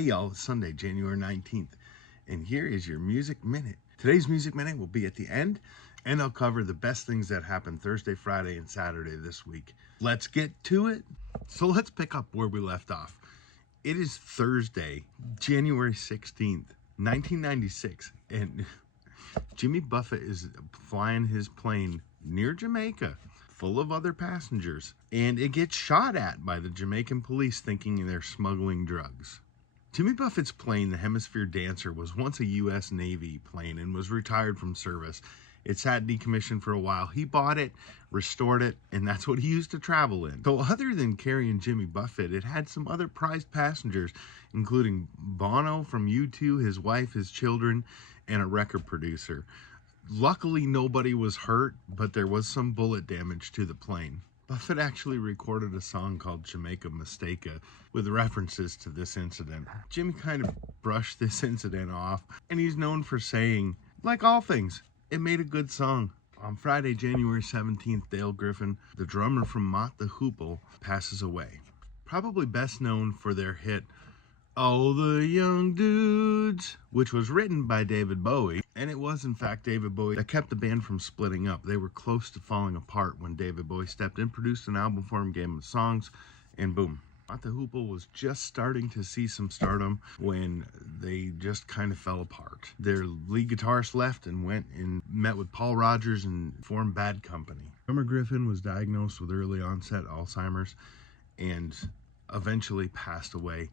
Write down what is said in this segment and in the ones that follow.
Hey y'all, it's Sunday, January 19th, and here is your Music Minute. Today's Music Minute will be at the end, and I'll cover the best things that happened Thursday, Friday, and Saturday this week. Let's get to it. So let's pick up where we left off. It is Thursday, January 16th, 1996, and Jimmy Buffett is flying his plane near Jamaica, full of other passengers, and it gets shot at by the Jamaican police thinking they're smuggling drugs. Jimmy Buffett's plane, the Hemisphere Dancer, was once a U.S. Navy plane and was retired from service. It sat decommissioned for a while. He bought it, restored it, and that's what he used to travel in. So other than carrying Jimmy Buffett, it had some other prized passengers, including Bono from U2, his wife, his children, and a record producer. Luckily, nobody was hurt, but there was some bullet damage to the plane. Buffett actually recorded a song called Jamaica Mistaka with references to this incident. Jimmy kind of brushed this incident off, and he's known for saying, like all things, it made a good song. On Friday, January 17th, Dale Griffin, the drummer from Mott the Hoople, passes away. Probably best known for their hit, "All the Young Dudes," which was written by David Bowie, and it was in fact David Bowie that kept the band from splitting up. They were close to falling apart when David Bowie stepped in, produced an album for him, gave him the songs, and boom. Mott the Hoople was just starting to see some stardom when they just kind of fell apart. Their lead guitarist left and went and met with Paul Rodgers and formed Bad Company. Drummer Griffin was diagnosed with early onset Alzheimer's and eventually passed away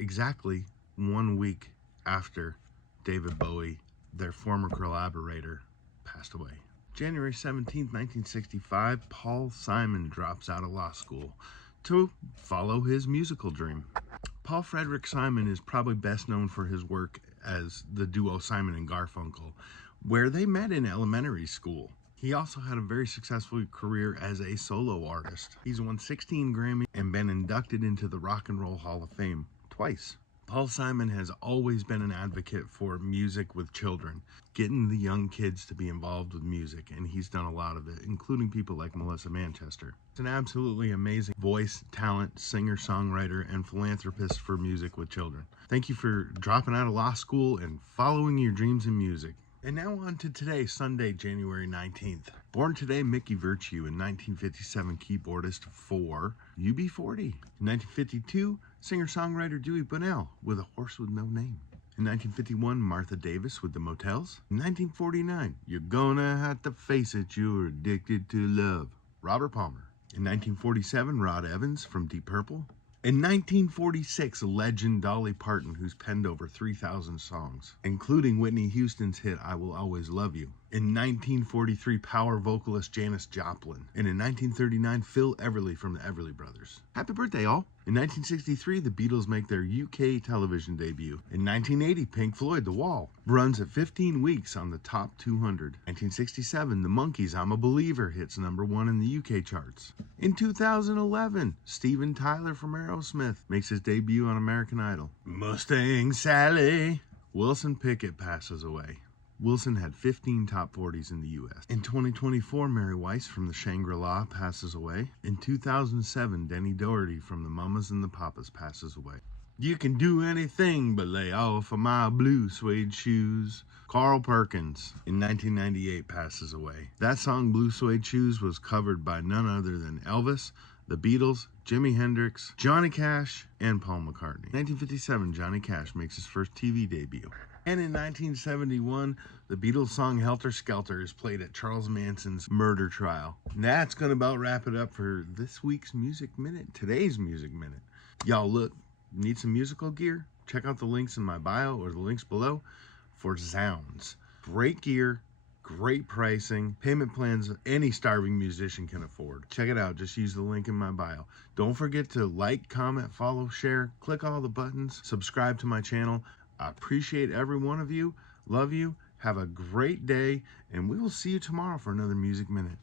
exactly 1 week after David Bowie, their former collaborator, passed away. January 17th, 1965, Paul Simon drops out of law school to follow his musical dream. Paul Frederick Simon is probably best known for his work as the duo Simon and Garfunkel, where they met in elementary school. He also had a very successful career as a solo artist. He's won 16 Grammys and been inducted into the Rock and Roll Hall of Fame twice. Paul Simon has always been an advocate for music with children, getting the young kids to be involved with music, and he's done a lot of it, including people like Melissa Manchester. He's an absolutely amazing voice, talent, singer, songwriter, and philanthropist for music with children. Thank you for dropping out of law school and following your dreams in music. And now on to today, Sunday, January 19th. Born today, Mickey Virtue, in 1957 keyboardist for UB40. In 1952, singer-songwriter Dewey Bunnell with A Horse with No Name. In 1951, Martha Davis with The Motels. In 1949, You're Gonna Have to Face It, You're Addicted to Love, Robert Palmer. In 1947, Rod Evans from Deep Purple. In 1946, legend Dolly Parton, who's penned over 3,000 songs, including Whitney Houston's hit I Will Always Love You. In 1943, power vocalist Janis Joplin. And in 1939, Phil Everly from the Everly Brothers. Happy birthday, all! In 1963, the Beatles make their UK television debut. In 1980, Pink Floyd, The Wall, runs at 15 weeks on the top 200. 1967, The Monkees' I'm a Believer hits #1 in the UK charts. In 2011, Steven Tyler from Aerosmith makes his debut on American Idol. Mustang Sally. Wilson Pickett passes away. Wilson had 15 top 40s in the U.S. In 2024, Mary Weiss from the Shangri-La passes away. In 2007, Denny Doherty from the Mamas and the Papas passes away. You can do anything but lay off of my blue suede shoes. Carl Perkins in 1998 passes away. That song, Blue Suede Shoes, was covered by none other than Elvis, the Beatles, Jimi Hendrix, Johnny Cash, and Paul McCartney. In 1957, Johnny Cash makes his first TV debut. And in 1971, the Beatles song Helter Skelter is played at Charles Manson's murder trial. And that's going to about wrap it up for this week's Music Minute, today's Music Minute. Y'all, look, need some musical gear? Check out the links in my bio or the links below for Zounds. Great gear, great pricing, payment plans any starving musician can afford. Check it out. Just use the link in my bio. Don't forget to like, comment, follow, share, click all the buttons, subscribe to my channel. I appreciate every one of you. Love you. Have a great day, and we will see you tomorrow for another Music Minute.